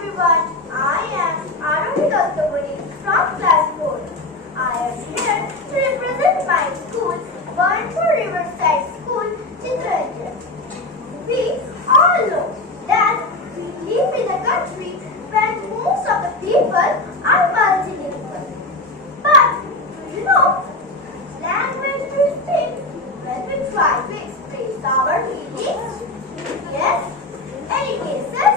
everyone, I am from class 4. I am here to represent my school, Brscrj Riverside School, Brscrj. We all know that we live in a country where most of the people are multilingual. But do you know, language we speak when we try to express our feelings? Yes? Any cases?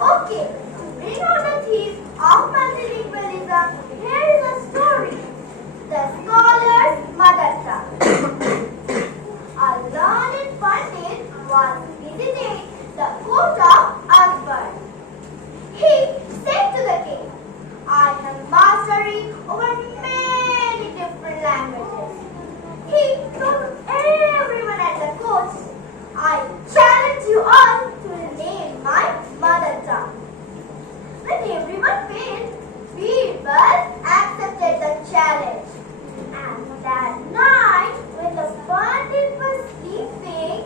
Okay, to bring out the theme of multilingualism, here is a story. The Scholar's Mother Tongue. A learned Pandit was visiting the court of Akbar. He said to the king, I have mastery over many different languages. He told everyone at the court, I challenge you all to name my mother tongue. When everyone failed, Birbal accepted the challenge. And that night, when the Pandit was sleeping,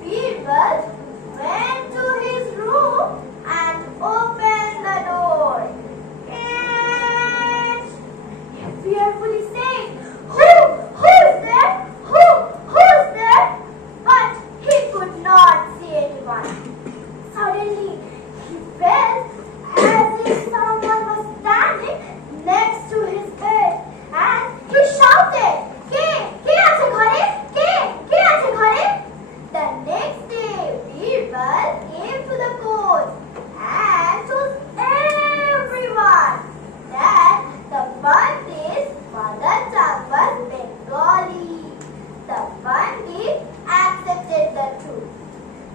Birbal went to his room and opened the door. And he fearfully said, Who is there? Who is there? But he could not see anyone. Suddenly, he felt as if someone was standing next to his bed, and he shouted, Ke ache ghare? Ke ache ghare? The next day, Birbal came to the court and told everyone that the Pandit's mother tongue was Bengali. The Pandit accepted the truth.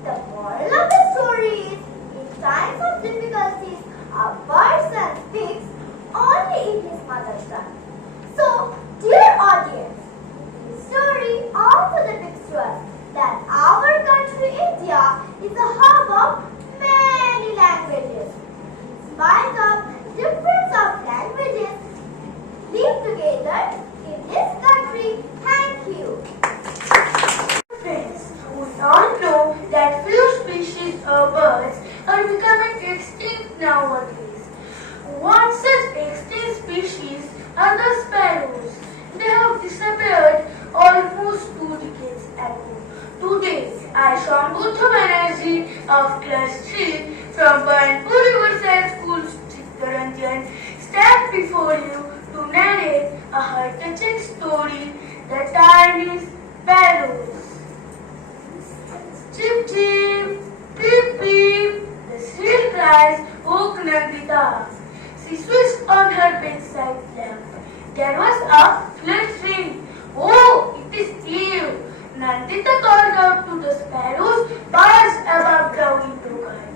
The moral of the story is, in times of difficulties, a person speaks only in his mother tongue. So, dear audience, this story also depicts to us that our country, India, is a hub of many languages. In spite of difference of languages, live together in this country. Thank you. Friends, we all know that few species of birds are becoming extinct nowadays. One such extinct species are the sparrows. They have disappeared almost 2 decades ago. Today, I, Shambhuddha Banerjee of class 3 from Brscrj Riverside School, Brscrj, stand before you to narrate a heart-touching story, The Tiny Sparrows. Chip chip, peep peep, the shrill cries woke Nandita. She switched on her bedside lamp. There was a flickering. Oh, it is Eve. Nandita called out to the sparrows buzzed above the window curtain.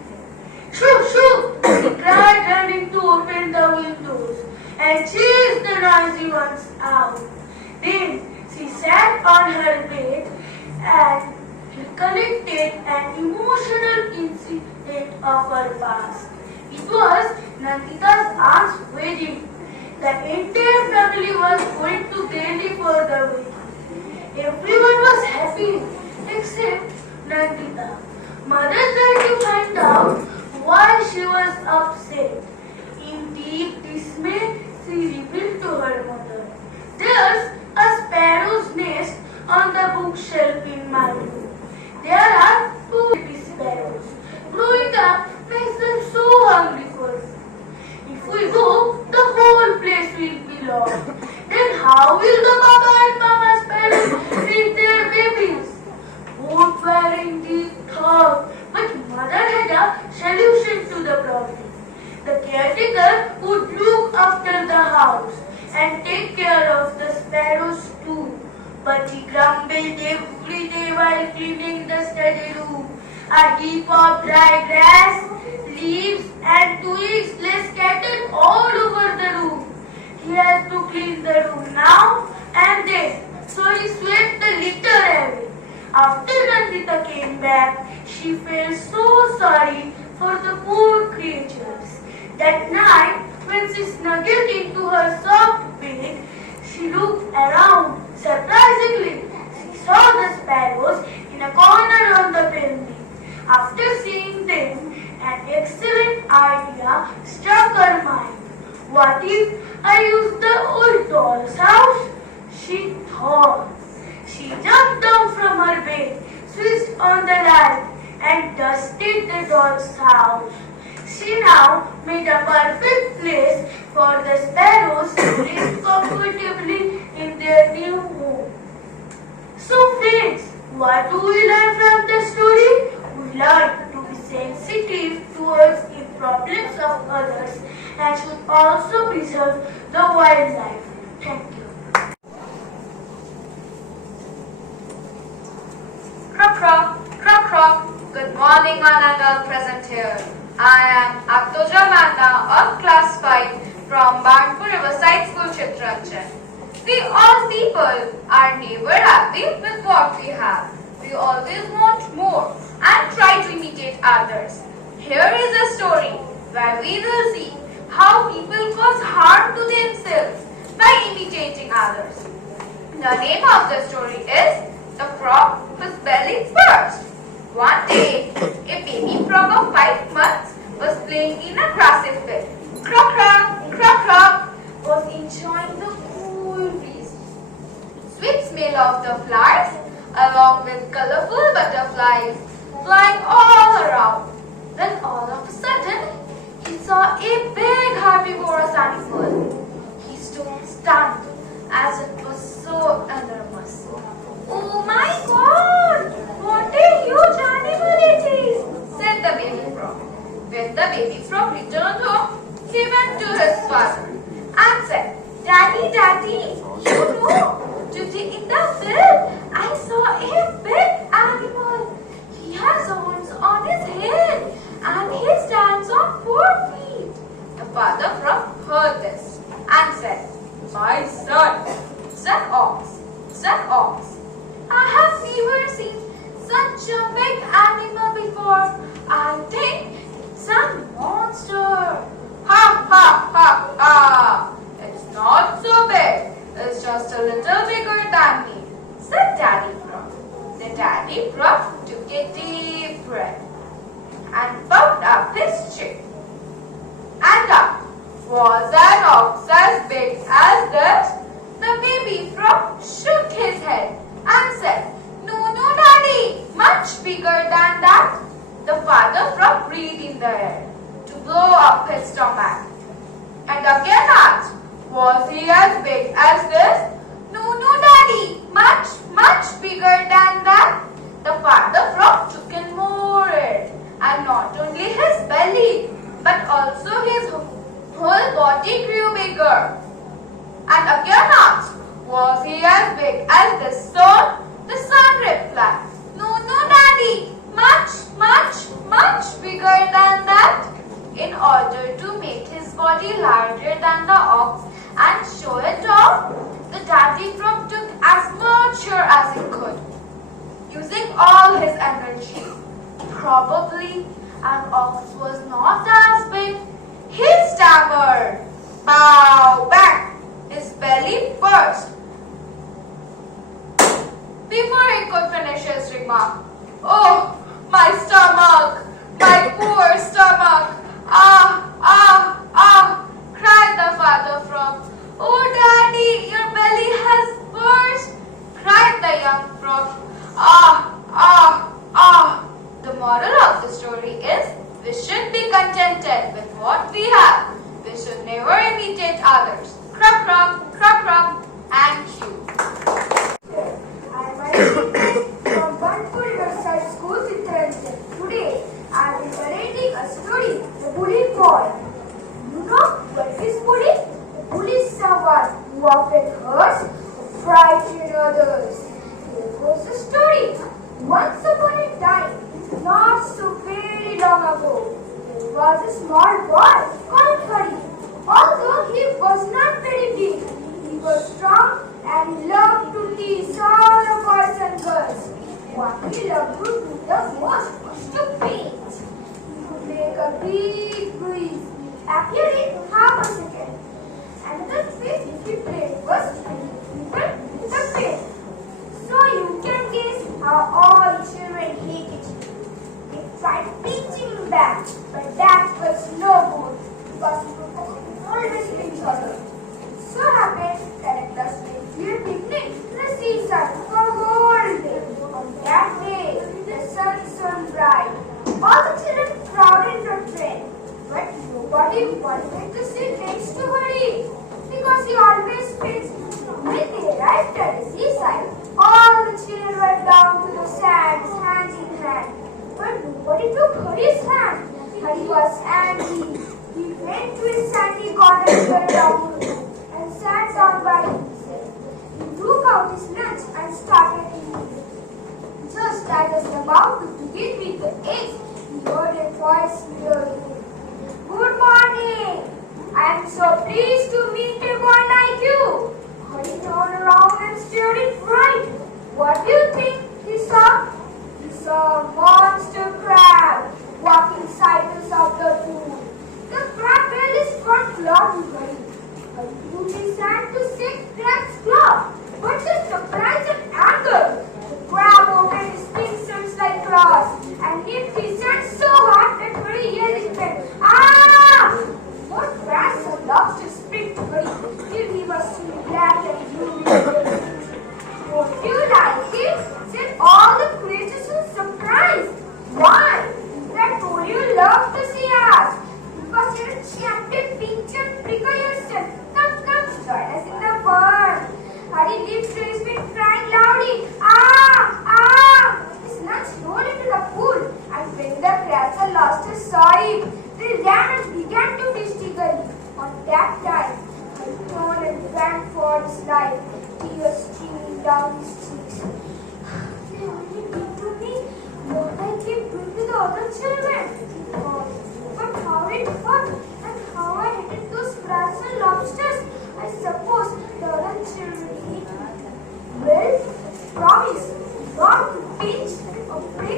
Shoo, shoo, she cried, running to open the windows and chased the noisy ones out. Then she sat on her bed and recollected an emotional incident of her past. It was Nandita's aunt's wedding. The entire family was going to Delhi for the wedding. Everyone was happy except Nandita. Mother tried to find out why she was upset. In deep dismay, she revealed to her mother, There's a sparrow's nest on the bookshelf in my room. There are 2 baby sparrows. Growing up makes them so hungry for food. If we go, the whole place will be lost. Then how will the Papa and Mama sparrows feed their babies? Both were in deep thought, but Mother had a solution to the problem. The caretaker would look after the house and take care of the sparrows too. But he grumbled every day while cleaning the study room. A heap of dry grass, leaves and twigs lay scattered all over the room. He had to clean the room now and then, so he swept the litter away. After Nandita came back, she felt so sorry for the poor creatures. That night, when she snuggled into her soft bed, she looked around. Surprisingly, she saw the sparrows in a corner on the balcony. After seeing them An excellent idea struck her mind. What if I use the old doll's house? She thought. She jumped down from her bed, switched on the light, and dusted the doll's house. She now made a perfect place for the sparrows to live comfortably in their new home. So friends, what do we learn from the story? We learn to be sensitive towards the problems of others and should also preserve the wildlife. Thank you. Crop, crop, crop, crop. Good morning, one and all present here. I am Aktoja Manda of class 5 from Brscrj Riverside School, Chitranchan. We all people are never happy with what we have. We always want more and try to imitate others. Here is a story where we will see how people cause harm to themselves by imitating others. The name of the story is The Frog Whose Belly Burst. One day, a baby frog of 5 months was playing in a grassy field. Croak, croak, was enjoying the cool breeze. Sweet smell of the flowers, along with colorful butterflies flying all around. Then all of a sudden, he saw a big herbivorous animal. He stood stunned as it was so enormous. Oh my God! What a huge animal it is! Said the baby frog. When the baby frog returned home, he went to his father and said, Daddy, you know, today in the field I saw a big animal. He has horns on his head and he stands on 4 feet. The father frog heard this and said, My son, ox, I have never seen such a big animal before. I think it's a monster. Ha! It's not so big. It's just a little bigger than me, said Daddy Frog. The Daddy Frog took a deep breath and puffed up his chin. And up was an ox as big as this. The baby frog shook his head and said, No, Daddy, much bigger than that. The father frog breathed in the air to blow up his stomach. And again asked, Was he as big as this? No, Daddy, much bigger than that. The father frog took in more air, and not only his belly, but also his whole body grew bigger. And again asked, Was he as big as the sun? The sun replied, No, Daddy, much bigger than that. In order to make his body larger than the ox and show it off, the Daddy Frog took as much air as he could, using all his energy. Probably an ox was not as big. He stammered, Bow back! His belly burst. Before he could finish his remark, Oh, my stomach! My poor stomach! Ah! Cried the father frog. Oh, Daddy, your belly has burst! Cried the young frog. Ah! The moral of the story is, we should be contented with what we have. We should never imitate others. Crop, and cue. I am Brscrj from Brscrj Riverside School, Chitranchan. Today, I will be narrating a story, The Bully Boy. You know what is bully? A bully is someone who often hurts or frightens others. Here goes the story. Once upon a time, not so very long ago, there was a small boy called Hari. Although he was not very big, he was strong and he loved to tease all the boys and girls. What he loved to do the most was to paint. He would make a big breeze, appear in half a second. Another trick he played was to hit people with a pen. So you can guess how all children hated him. They tried pinching him back, but about to begin with the eggs, he heard a voice near him. Good morning! I am so pleased to meet a boy like you. He turned around and stared it right. What do you think he saw? He saw a monster crab walking sideways of the pool. The crab barely struck claw to Hari. Hari put his hand to shake crab's claw, but to surprise and anger, the crab opened his pincers like claws and nipped his hand so hard that Hari yelled in pain. Ah! What crabs and lobsters picked Hari till he was still black and blue. Don't you like it? Said all the creatures in surprise. Why? I told you love to see us. Because you're a champion picture prickle yourself. Come, join us in the fun. Hari leaped to his feet crying loudly. Ah! His lunch rolled into the pool. And when the crabs and lobsters saw him, they ran and began to fish eagerly. On that time, Hari turned and ran for his life. Tears streaming down his cheeks. They only did to me what I keep doing to the other children. But how it fun and how I hated those crabs and lobsters. I suppose the other children hate me. Well, promise not to pinch or break